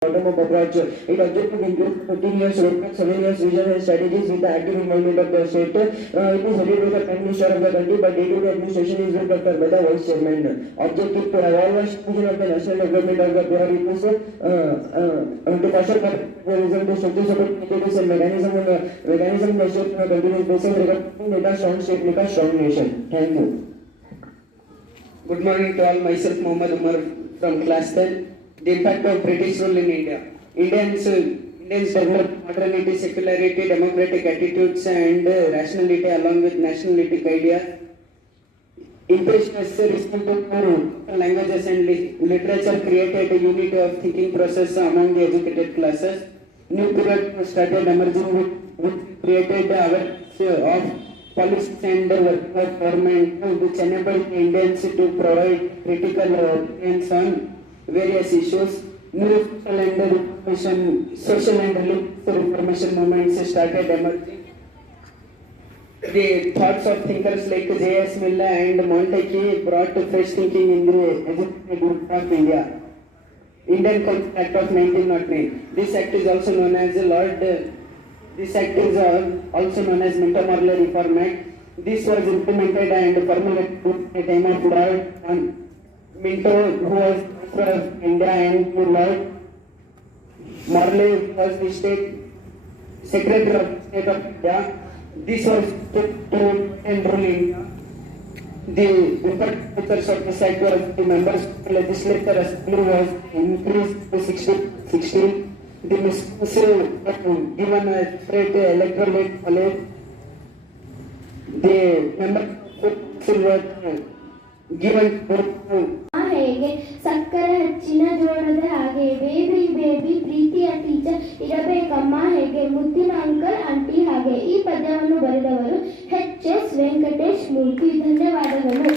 bottom-up approach. It objective includes 15 years roadmap, 7 years vision and strategies with the active involvement of the state. It is headed by the Prime Minister of the country, but day-to-day administration is looked after by the Vice Chairman. Objective to evaluate vision of the national development of the Bihar is to foster terrorism, to structure support initiatives and mechanism the state on a continuous basis regarding data strong state make a strong nation. Thank you. Good morning to all. Myself Muhammad Umar from class 10. The impact of British rule in India. Indians developed modernity, secularity, democratic attitudes and rationality along with nationalistic ideas. Impressionists respect for languages and literature created a unity of thinking process among the educated classes. New period started emerging with created awareness of policies and work of government which enabled Indians to provide critical opinions on various issues. New social and religious reformation movements started emerging. The thoughts of thinkers like J.S. Mill and Montesquieu brought fresh thinking in the educated group of India. Indian Constitution Act of 1909. This act is also known as Minto Morley Reform Act. This was implemented and formulated at the time of Lord Minto, who was from India, and Lord Morley was the state secretary of the state of India. This was to enroll India. The important features of this act was the members of the legislature assembly was increased to 16. The Muslims given a separate electoral college. The members were given ಹೇಗೆ ಸಕ್ಕರೆ ಹಚ್ಚಿನ ಜೋಳದ ಹಾಗೆ baby baby ಪ್ರೀತಿಯ teacher ಇರಬೇಕಮ್ಮ ಹೇಗೆ ಮುದ್ದಿನ uncle aunty ಹಾಗೆ. ಈ ಪದ್ಯವನ್ನು ಬರೆದವರು ಎಚ್.ಎಸ್. ವೆಂಕಟೇಶ್ ಮೂರ್ತಿ. ಧನ್ಯವಾದಗಳು.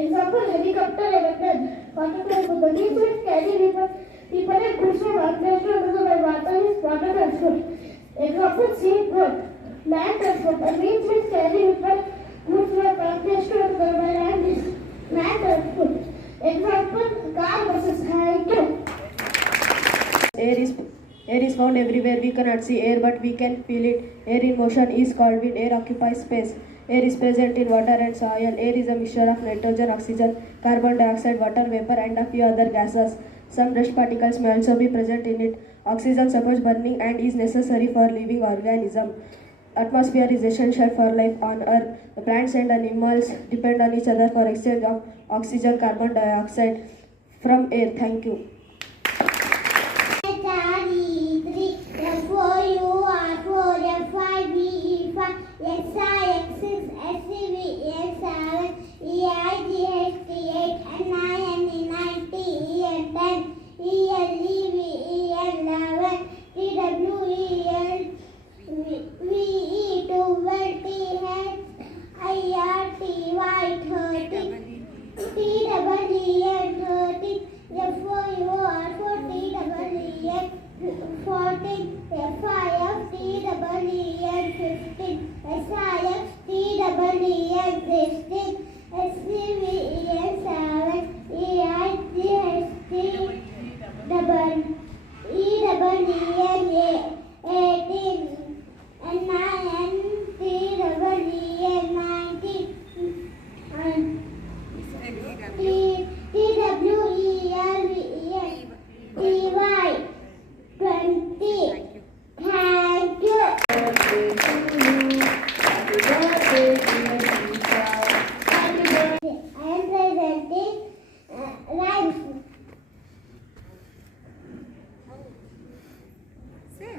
Example, helicopter elected. Water transport. The means which carry people and goods from one place to another by water is water transport. Example, seaboat. Land transport. The means which carry people goods from one place to another by land is land transport. Example, car buses. Thank you. Air is found everywhere. We cannot see air, but we can feel it. Air in motion is called wind. Air occupies space. Air is present in water and soil. Air is a mixture of nitrogen, oxygen, carbon dioxide, water vapor and a few other gases. Some dust particles may also be present in it. Oxygen supports burning and is necessary for living organism. Atmosphere is essential for life on Earth. The plants and animals depend on each other for exchange of oxygen, carbon dioxide from air. Thank you.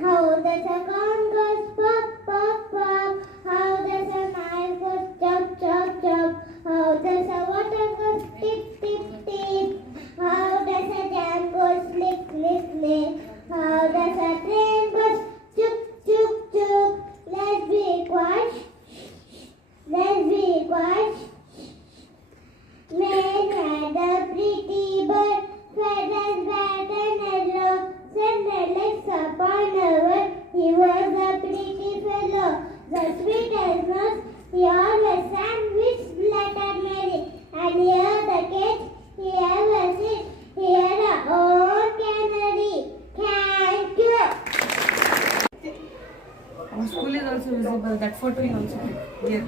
How does a corn goes pop, pop, pop? How does a knife goes chop, chop, chop? How does a water goes tip, tip, tip? How does a jam goes lick, lick, lick? How does a train goes chuk, chuk, chuk? Let's be quiet. Let's be quiet. Man had a pretty bird, feathers white and yellow, send legs the sweetest nose. He always sang which letter Mary. And here the cage he ever sit. He had a old canary. Thank you. Our school is also visible. That photo is also here.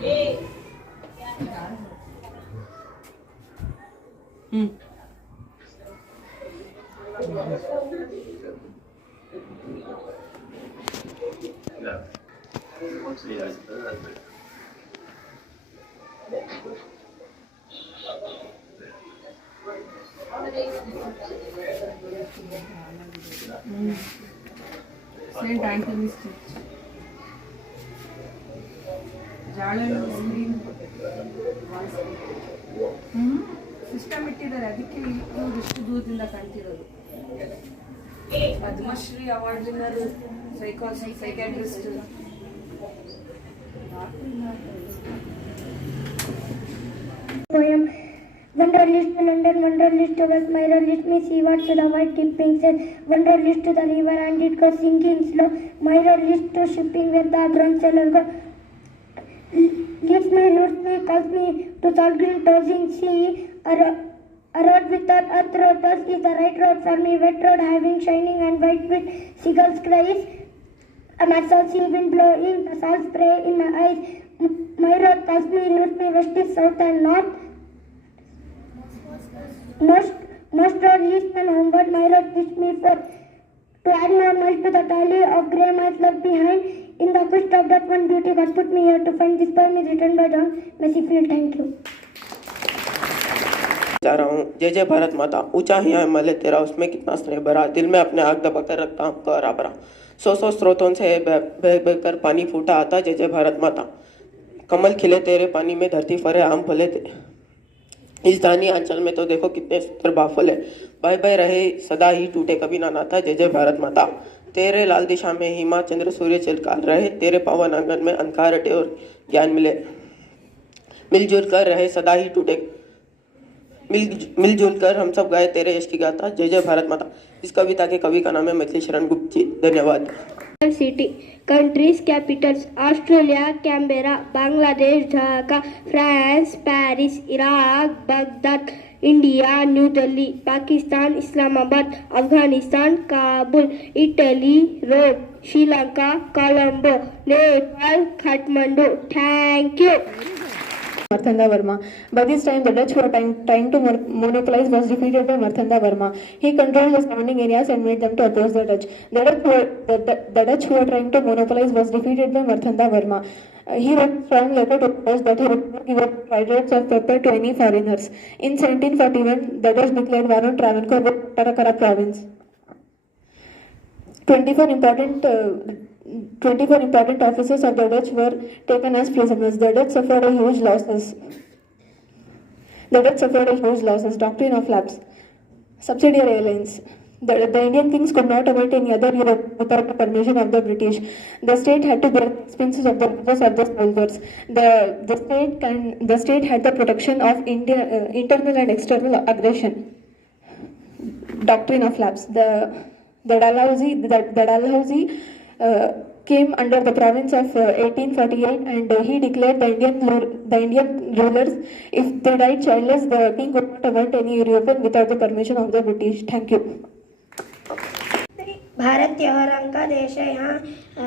Saint Anthony's Church. ಜಾಳನ್ನು screen system ಇಟ್ಟಿದ್ದಾರೆ, ಅದಕ್ಕೆ ಇವರು ಇಷ್ಟು ದೂರದಿಂದ ಕಾಣ್ತಿರೋದು. Padmashri award winner psychiatrist. Poem. One road leads to London, one road leads to West, my road leads me seaward to the white tipping said. One road leads to the river and it goes sinking slow. My road leads to shipping where the bronze sailor go. Leads me, lures me, calls me to salt green tossing sea. A road without earth road is the right road for me. Wet road having shining and white with seagulls cries. A massive sea wind blowing, the salt spray in my eyes. My road calls me, lures me west, east, south and north. Most road leads me homeward, my road leads me forth. To add more miles to the tally of grey miles left behind. In the quest of that one beauty, God put me here to find. This poem is written by John Mercyfield. Thank you. जा रहा हूँ जय जय भारत माता, ऊंचा ही हिमालय तेरा, उसमें कितना स्नेह भरा, दिल में अपने आग दबाकर रखता हूँ हरा भरा। सौ स्रोतों से बह कर पानी फूटा आता, जय जय भारत माता। कमल खिले तेरे पानी में, धरती फरे आम फले इस दानी अंचल में, तो देखो कितने सुंदर बाफल है। बह बह रहे सदा ही, टूटे कभी ना नाता, जय जय भारत माता। तेरे लाल दिशा में हिमा चंद्र सूर्य चिलकार रहे, तेरे पावन आंगन में अंधकार हटे और ज्ञान मिले। मिलजुल कर रहे सदा ही टूटे, मिलजुल कर हम सब गाए तेरे यश की गाथा, जय जय भारत माता। इस कविता के कवि का नाम है मैथिली शरण गुप्त जी। धन्यवाद। City, countries, capitals, Australia, Canberra, Bangladesh, Dhaka, France, Paris, Iraq, Baghdad, India, New Delhi, Pakistan, Islamabad, Afghanistan, Kabul, Italy, Rome, Sri Lanka, Colombo, Nepal, Kathmandu. Thank you. Marthanda Verma. By this time, the Dutch who were trying to monopolize was defeated by Marthanda Verma. He controlled the surrounding areas and made them to oppose the Dutch. The Dutch who were trying to monopolize was defeated by Marthanda Verma. He wrote a strong letter to propose that he would not give up fried rates of pepper to any foreigners. In 1741, the Dutch declared war on Travancore with Tarakara province. 24 important officers of the Dutch were taken as prisoners. The Dutch suffered a huge losses. Doctrine of lapse. Subsidiary alliance. The Indian kings could not avoid any other Europe without the permission of the British. The state had to bear the expenses of the wages of the soldiers. The state had the protection of internal and external aggression. Doctrine of lapse. The Dalhousie came under the province of 1848, and he declared the Indian rulers, if they died childless, the king could not avoid any European without the permission of the British. Thank you. Bharat त्योहारों का देश है। यहाँ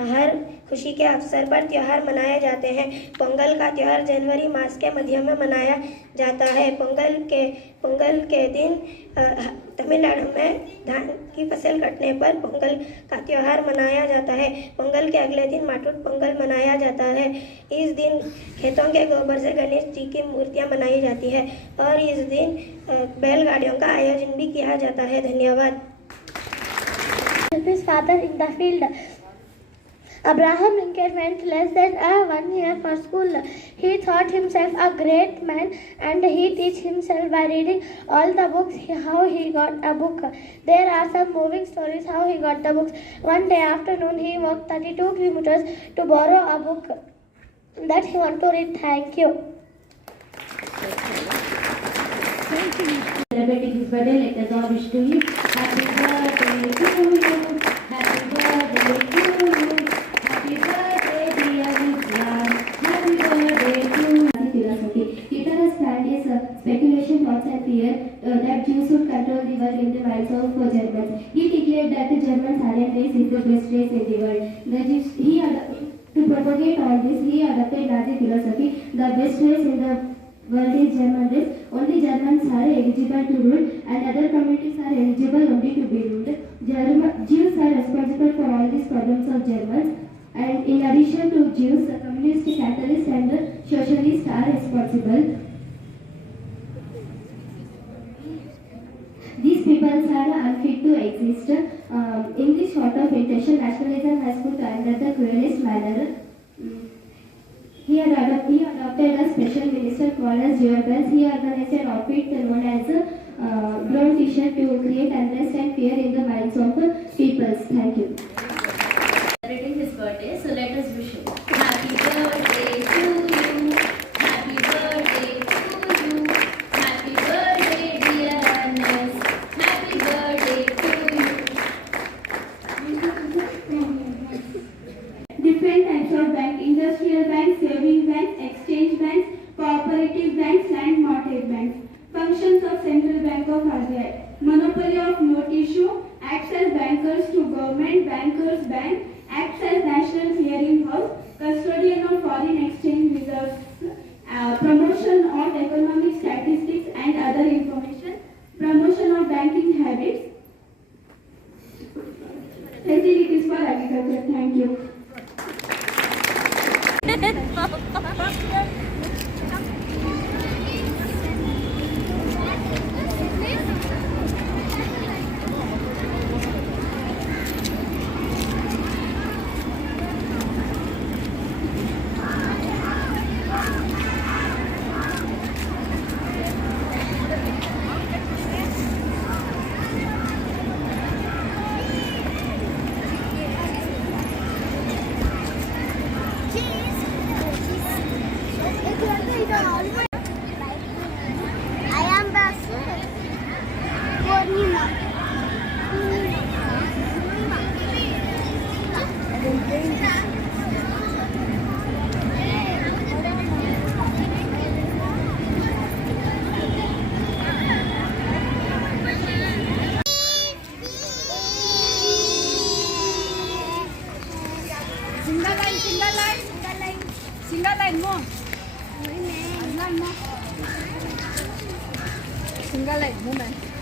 हर खुशी के अवसर पर त्यौहार मनाए जाते हैं। पोंगल का त्यौहार जनवरी मास के मध्य में मनाया जाता है। पोंगल के दिन तमिलनाडु में धान की फसल कटने पर पोंगल का त्यौहार मनाया जाता है। पोंगल के अगले दिन माटूट पोंगल मनाया जाता है। इस दिन खेतों के गोबर से गणेश जी की मूर्तियाँ बनाई जाती है और इस दिन बैलगाड़ियों का आयोजन भी किया जाता है। धन्यवाद। His father in the field. Abraham Lincoln went less than 1 year for school. He thought himself a great man and he teach himself by reading all the books how he got a book. There are some moving stories how he got the books. One day afternoon he walked 32 kilometers to borrow a book that he want to read. Thank you. Celebrating his birthday, let us all wish to you. Happy birthday to you. Happy birthday to you. Happy birthday, dear Vijay. is the best race in the world. To propagate all this, he adopted Nazi philosophy. The best race in the world is German race. Only Germans are eligible to rule, and other communities are eligible only to be ruled. Jews are responsible for all these problems of Germans. And in addition to Jews, the communist, capitalist, and the socialists are responsible. These peoples are unfit to exist. In this sort of intention, nationalism has put under the cruelest manner. He adopted a special minister called as Goebbels. He organized an outfit known as Brown T-shirt to create unrest and fear in the minds of peoples. Thank you. Celebrating his birthday, so let us wish him. Happy birthday to you. Happy birthday to you. Happy birthday, dear Ernest. Happy birthday to you. Different types of bank: industrial banks, savings banks, exchange banks, cooperative banks, and mortgage banks. Functions of Central Bank of RBI: monopoly of note issue, acts as bankers to government, bankers bank, acts as national clearing house, custodian of foreign exchange reserves, promotion of economic statistics and other information, promotion of banking habits, facilities for agriculture. Thank you. I am Basu. Single line mo. Single line, movement.